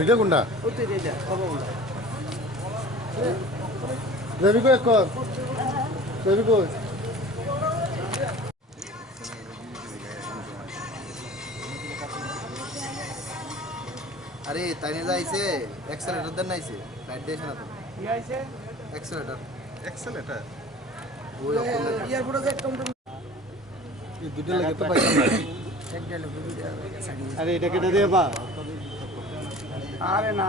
এটা কোনটা দেবী কই কর দেবী কই আরে তাইনে যাইছে এক্সেলেটর দেন নাইছে লাইট দিয়েছে না তো কি আইছে এক্সেলেটর ওই ইয়ারপোর্টে যে একটা এই দুটো লাগে তো পাইতাম না একটা লোক দুইটা আরে এটা কেটে দিয়ে বা আরে না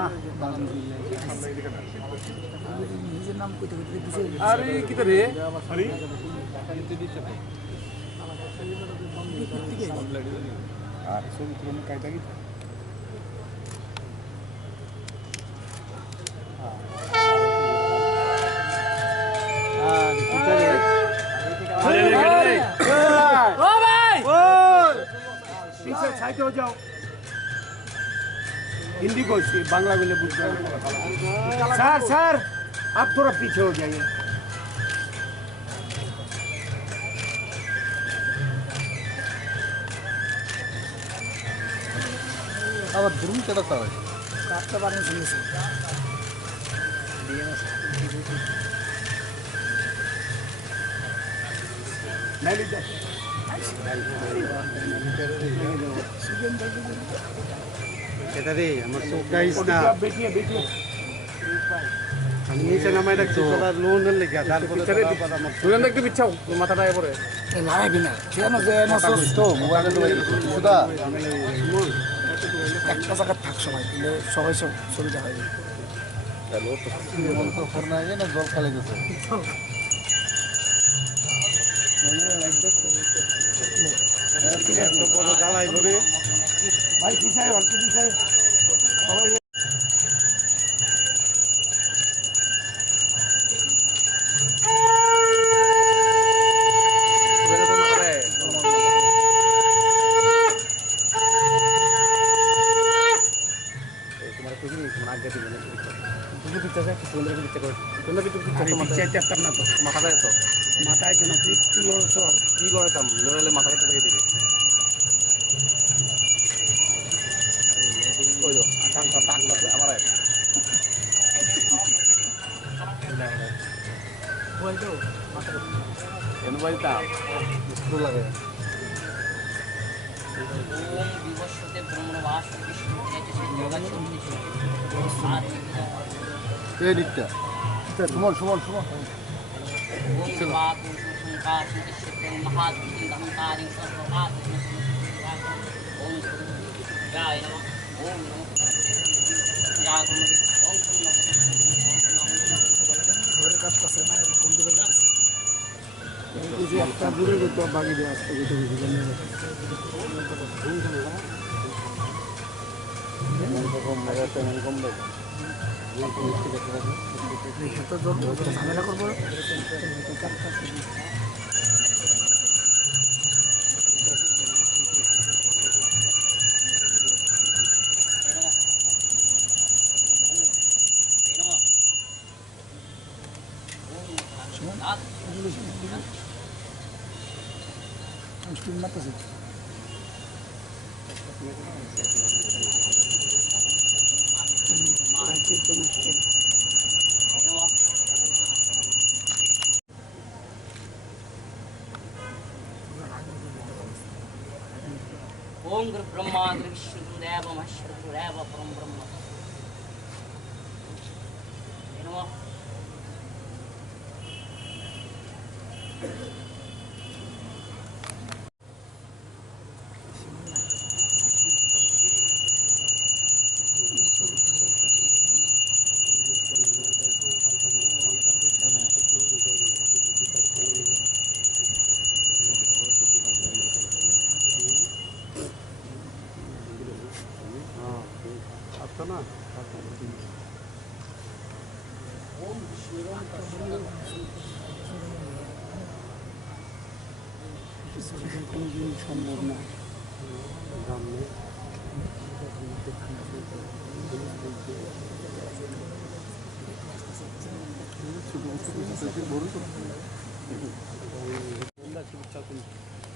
নিজের নাম কইতে কইতে দিছে আরে কি তো রে আরে আর সব তুমি কাইতা কি साइड हो जाओ हिंदी को बांग्ला बोले बुझ सर सर आप थोड़ा पीछे हो जाइए আবার ধরুন কেটা চালায় কাটতে পারেন শুনেছি नहीं लीजिए এটা রে আমার চোখ গাইস না बैठिए बैठिए আমি নিচে নামাই রাখছি তোরা লোনের লেগে তারপরে তুই একটু বিছাও মাথাটা পড়ে লাগাবি না কেন যে না সুস্থ মোবাইলে তো সুদা একটা জায়গা থাক সবাই দিলে সবাই সব সুবিধা হয় চলো তো করনা আগে না জল খালি গেছে ভাই কি চাই আর কি চাই সবাই মাথায় কেন তুই কি লড়ছ কি লড়াতাম লড়ালে মাথা কেটে রেখে দিবে আমার এন বলতাম লাগে এই দিকটা সুমন সুমন সুমন ঝামেলা করবো ओम गुरु ब्रह्मा गुरु विष्णु गुरुदेव महेश्वर गुरुदेव परम ब्रह्म नमो সম্ভব না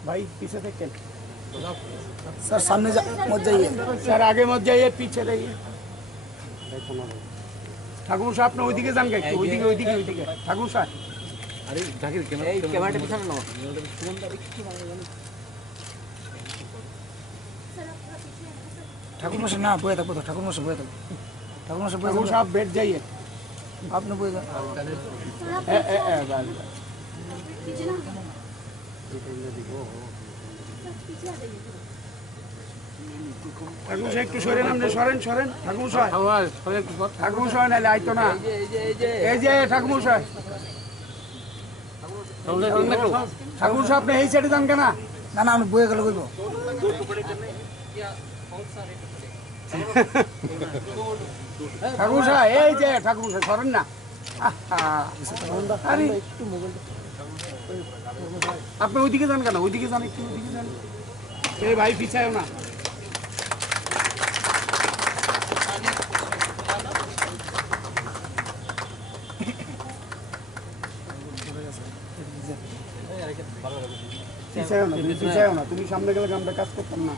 भाई पीछे से क्या? सर सामने मत जाइए, सर आगे मत जाइए, पीछे रहिए। দেখো না ভাই। ঠাকুর সাহেব আপনি ওইদিকে যান একটু, ওইদিকে ঠাকুর সাহেব। আরে জাকির ক্যামেরা এই ক্যামেরাটা পিছনে নাও। ঠাকুর মশাই না বয়ে থাকবো তো, ঠাকুর মশাই বয়ে থাকবো, ঠাকুর মশাই বয়ে ঠাকুর সাহেব বেড যাইয়ে আপনি বয়ে যান। ঠাকুর সাহেব একটু সরেন, আপনি সরেন ঠাকুর সাহেব। ঠাকুর সাহেব নাইলে আইতো না। এই যে ঠাকুর সাহেব, ঠাকুর সাহেব আপনি এই সাইডে যান কেনা? না না আমি বয়ে গেলে বলবো। ঠাকুর সাহেব এই যে ঠাকুর সাহেব সরেন না। আরে আপনি ওইদিকে যান কেন? ওইদিকে যান একটু, ওইদিকে যান। এই ভাই পিছায় না। পিছায় না, তুমি সামনে গেলে আমরা কাজ করতাম না।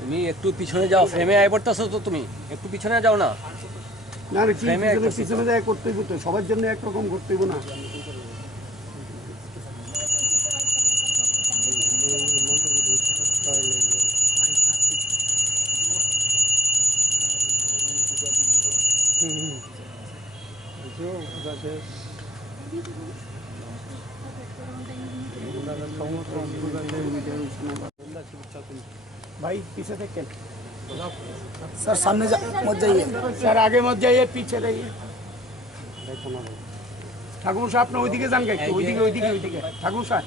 তুমি একটু পিছনে যাও, ফ্রেমে আই পড়তেছো তো, তুমি একটু পিছনে যাও না। না রে, পিছনে যায় করতে হইব তো, সবার জন্য একরকম করতে হইব না। भाई पीछे से क्या सर सामने मत जाइए सर, आगे मत जाइए, पीछे रहिए। देखो ना भाई। ठाकुर साहब अपने ওইদিকে যান একটু, ওইদিকে ঠাকুর সাহেব।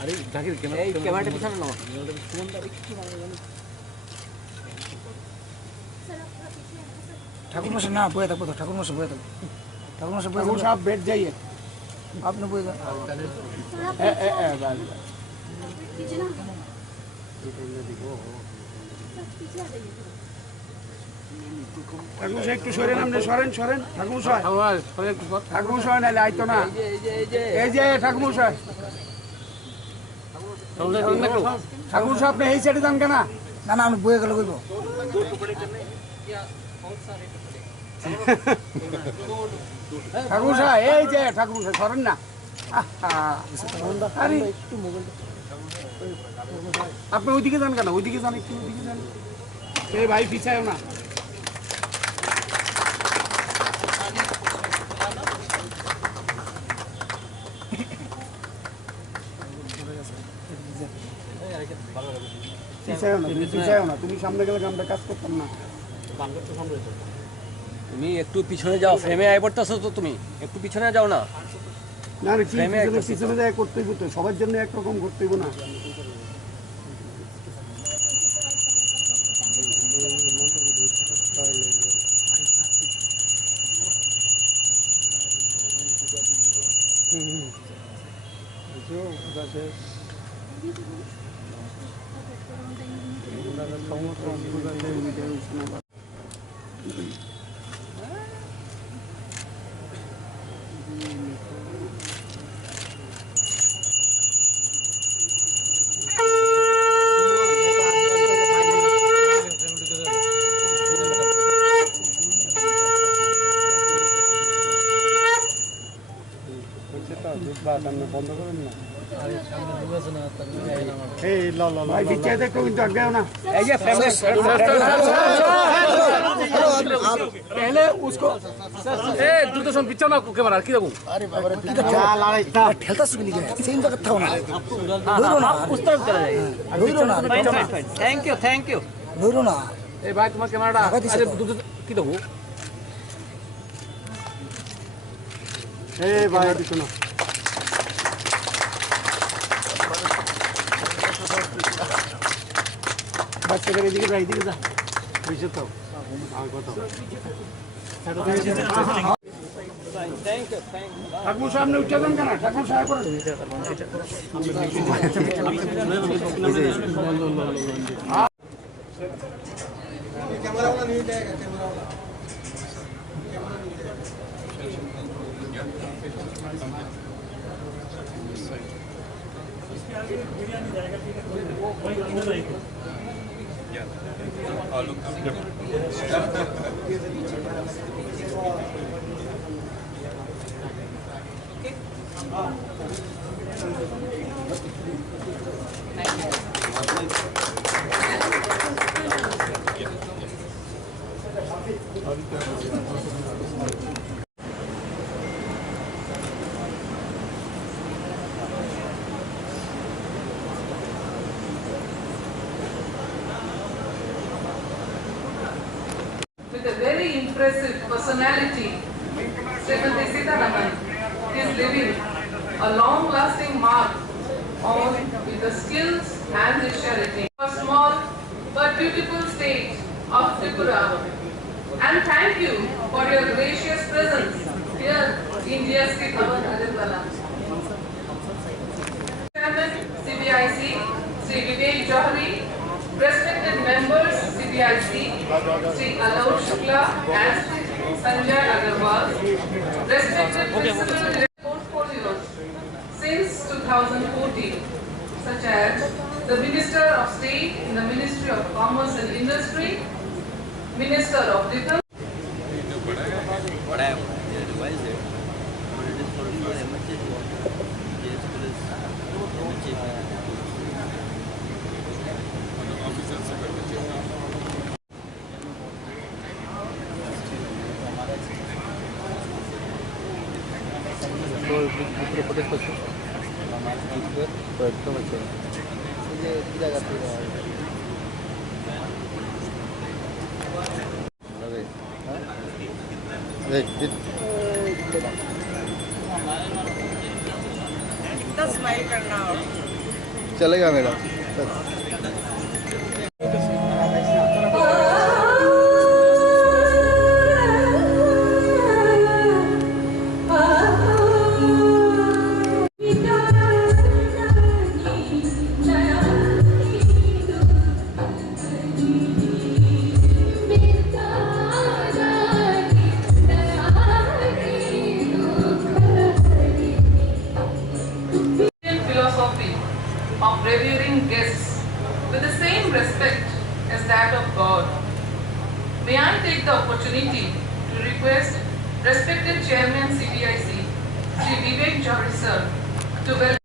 আরে জাকির ক্যামেরা এই ক্যামেরাটা পিছনে নাও। ঠাকুর মশাই না বয়ে থাকবো তো, ঠাকুর মশাই বয়ে থাকবো, ঠাকুর মশাই বয়ে ঠাকুর সাহেব বেড যাইয়ে আপনি বয়ে যান। ঠাকুর সাহেব একটু সরেন, আপনি সরেন ঠাকুর সাহেব। ঠাকুর সাহেব নাইলে আইতো না। এই যে ঠাকুর সাহেব, ঠাকুর সাহেব আপনি এই সাইডে যান কেনা? না না আমি বয়ে গেলে বলবো। ঠাকুর সাহেব এই যে ঠাকুর সাহেব সরেন না। আরে আপনি ওইদিকে যান কেন? ওইদিকে যান একটু, ওইদিকে যান। এই ভাই পিছায় না। পিছায় না, তুমি সামনে গেলে আমরা কাজ করতাম না। তুমি একটু পিছনে যাও, ফ্রেমে আই পড়তেছো তো, তুমি একটু পিছনে যাও না। না রে, পিছনে যায় করতে হইব তো, সবার জন্য একরকম করতে হইব না। বন্ধ করেন না। ভাই পিছিয়ে দেখো কিন্তু আজ্ঞাও না। पहले उसको এ দ্রুত সব পিছাও না ক্যামেরা, কি দেখো? अरे बाबा रे ठेलता से नहीं गया सेम जगह था ना। धोरो ना उस तरफ चला जाइए। धोरो ना थैंक यू। धोरो ना। এই ভাই তোমার ক্যামেরাটা আরে দ্রুত কি দেখো? এই ভাই দেখো না। বাচ্চাদের এদিকে যা, এদিকে যা, বুঝছো তো? আর কত ঠাকুর সামনে উঠে যান কেন? ঠাকুর সাহেব With a very impressive personality, Srimati Sitharaman is leaving a long-lasting mark on with the skills and the charity. A small but beautiful state of Tripurao. And thank you for your gracious presence here in GST Nirmala. Chairman CBIC, Sri Vivek Johari, respected members CBIC, Sri Alok Shukla and Sri Sanjay Agarwal, respected principal director portfolios since 2014, such as the Minister of State in the Ministry of Commerce and Industry, Minister of Defense, चलेगा मेरा philosophy of revering guests with the same respect as that of God. May I take the opportunity to request respected Chairman CBIC, Sri Vivek Johari sir, to welcome.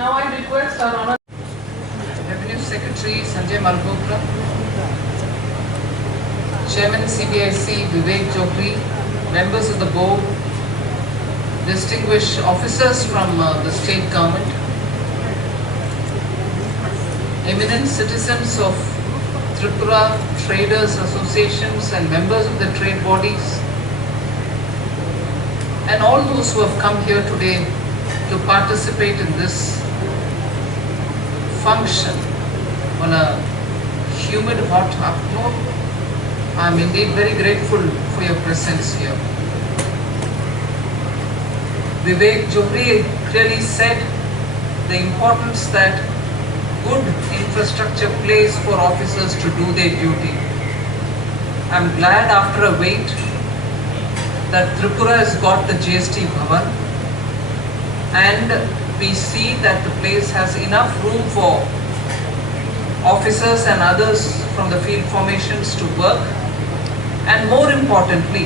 Now I request our Honourable Revenue Secretary Sanjay Malhotra, Chairman CBIC Vivek Johari, members of the board, distinguished officers from the state government, eminent citizens of Tripura, traders associations and members of the trade bodies, and all those who have come here today to participate in this function on a humid hot afternoon. I am indeed very grateful for your presence here. Vivek Johari clearly said the importance that good infrastructure plays for officers to do their duty. I am glad after a wait that Tripura has got the GST Bhavan, and we see that the place has enough room for officers and others from from the field formations to work, and more importantly,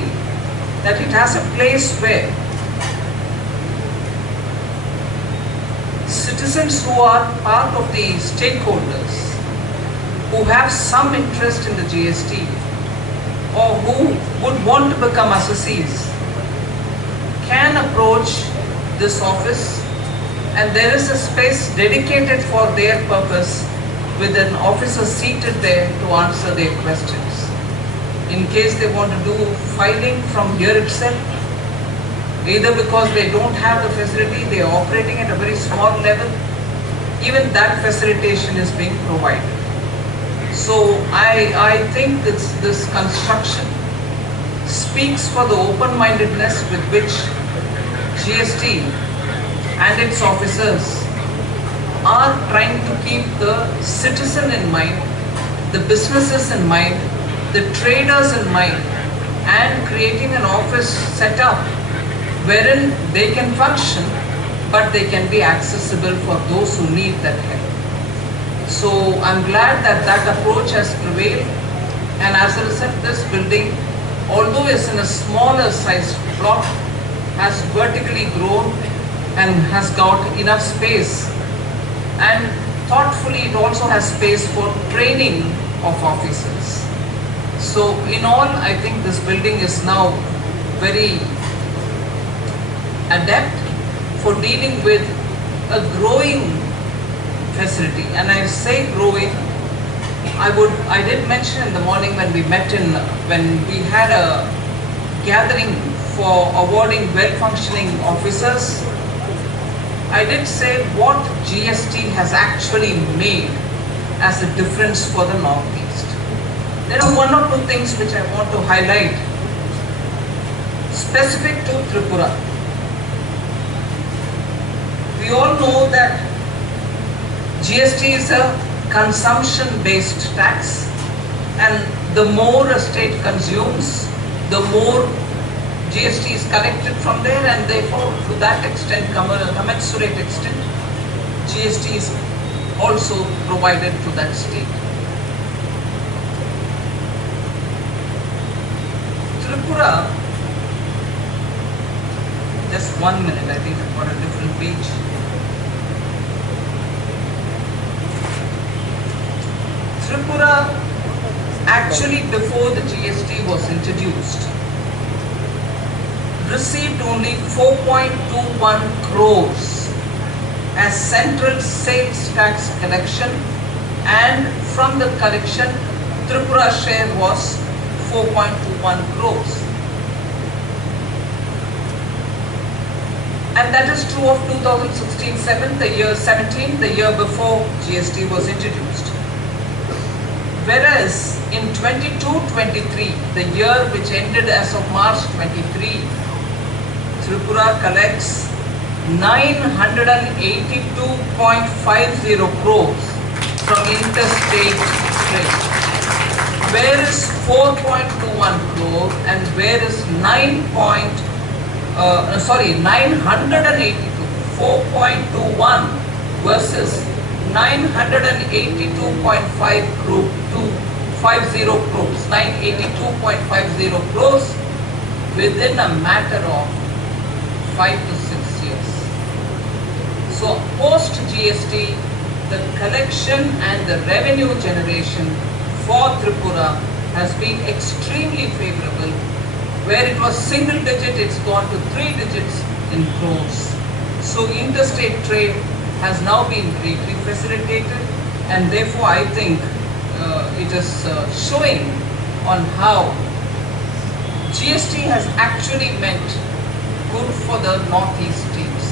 that it has a place where citizens who are part of the stakeholders, who have some interest in the GST or who would want to become assessees, can approach this office, and there is a space dedicated for their purpose with an officer seated there to answer their questions. In case they want to do filing from here itself, either because they don't have the facility, they are operating at a very small level, even that facilitation is being provided. So I think this construction speaks for the open-mindedness with which GST and its officers are trying to keep the citizen in mind, the businesses in mind, the traders in mind, and creating an office set up wherein they can function, but they can be accessible for those who need that help. So I'm glad that that approach has prevailed, and as a result, this building, although it's in a smaller sized plot, has vertically grown and has got enough space, and thoughtfully it also has space for training of officers. So in all, I think this building is now very adept for dealing with a growing facility. And I say growing, I did mention in the morning when we met when we had a gathering for awarding well-functioning officers, I did say what GST has actually made as a difference for the Northeast. There are one or two things which I want to highlight specific to Tripura. We all know that GST is a consumption-based tax, and the more a state consumes, the more GST is collected from there, and therefore to that extent, commensurate extent, GST is also provided to that state. Tripura, just 1 minute, I think I've got a different page. Tripura, actually before the GST was introduced, received only 4.21 crores as central sales tax collection, and from the collection, Tripura's share was 4.21 crores. And that is true of 2016-17, the year 17, the year before GST was introduced. Whereas in 22-23, the year which ended as of March 23, Tripura collects 982.50 crores from interstate trade. Where is 4.21 crore and where is 982, 4.21 versus 982.50 crores, 982.50 crores within a matter of 5 to 6 years. So post GST, the collection and the revenue generation for Tripura has been extremely favorable. Where it was single digit, it's gone to 3 digits in crores. So interstate trade has now been greatly facilitated, and therefore I think it is showing on how GST has actually meant good for the Northeast states,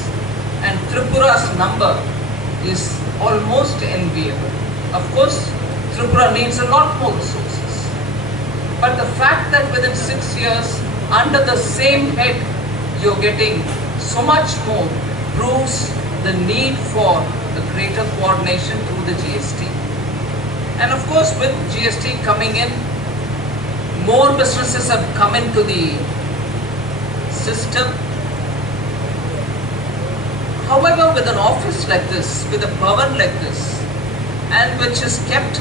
and Tripura's number is almost enviable. Of course, Tripura needs a lot more resources, but the fact that within 6 years, under the same head, you're getting so much more proves the need for the greater coordination through the GST. And of course, with GST coming in, more businesses have come into the system. However, with an office like this, with a power like this, and which is kept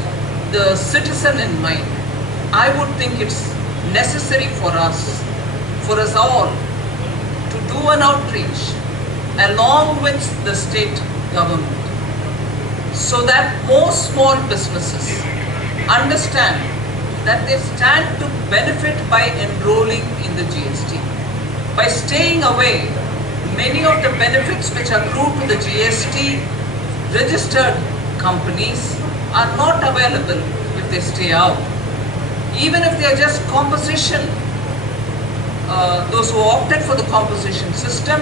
the citizen in mind, I would think it's necessary for us all, to do an outreach along with the state government, so that more small businesses understand that they stand to benefit by enrolling in the GST. By staying away, many of the benefits which accrue to the GST registered companies are not available if they stay out. Even if they are just composition, those who opted for the composition system,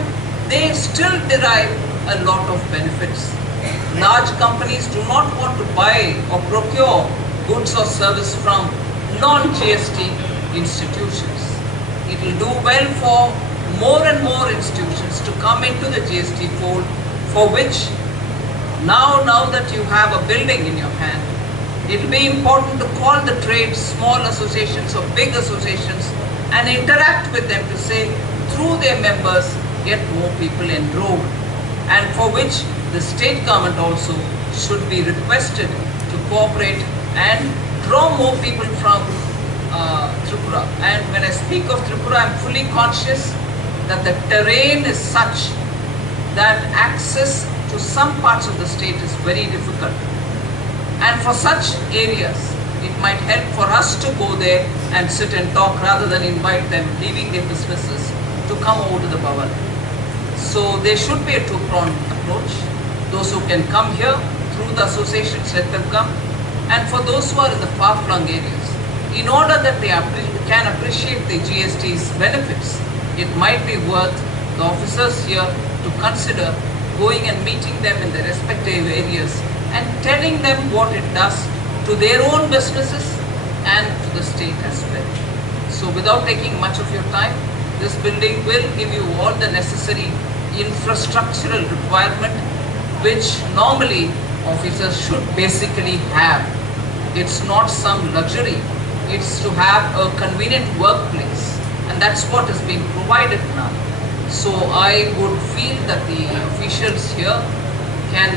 they still derive a lot of benefits. Large companies do not want to buy or procure goods or service from non-GST institutions. It will do well for more and more institutions to come into the GST fold, for which now that you have a building in your hand, it will be important to call the trade small associations or big associations and interact with them to say, through their members, get more people enrolled, and for which the state government also should be requested to cooperate and draw more people from Tripura. And when I speak of Tripura, I am fully conscious that the terrain is such that access to some parts of the state is very difficult. And for such areas, it might help for us to go there and sit and talk rather than invite them, leaving their businesses, to come over to the Bhavan. So there should be a two-pronged approach. Those who can come here through the associations, let them come. And for those who are in the far-flung areas, in order that they can appreciate the GST's benefits, it might be worth the officers here to consider going and meeting them in their respective areas and telling them what it does to their own businesses and to the state as well. So without taking much of your time, this building will give you all the necessary infrastructural requirement which normally officers should basically have. It's not some luxury, it's to have a convenient workplace, and that's what is being provided now. So I would feel that the officials here can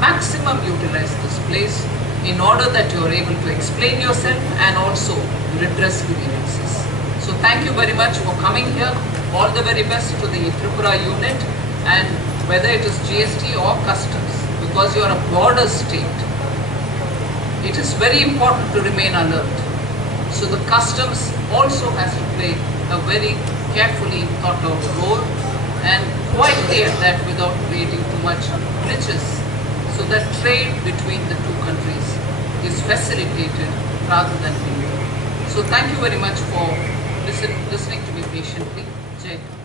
maximum utilize this place in order that you are able to explain yourself and also redress grievances. So thank you very much for coming here. All the very best to the Tripura unit, and whether it is GST or customs, because you are a border state, it is very important to remain alert. So the customs also has to play a very carefully thought out role and quietly at that without creating too much glitches, so that trade between the two countries is facilitated rather than hindered. So thank you very much for listening to me patiently. Jai Hind.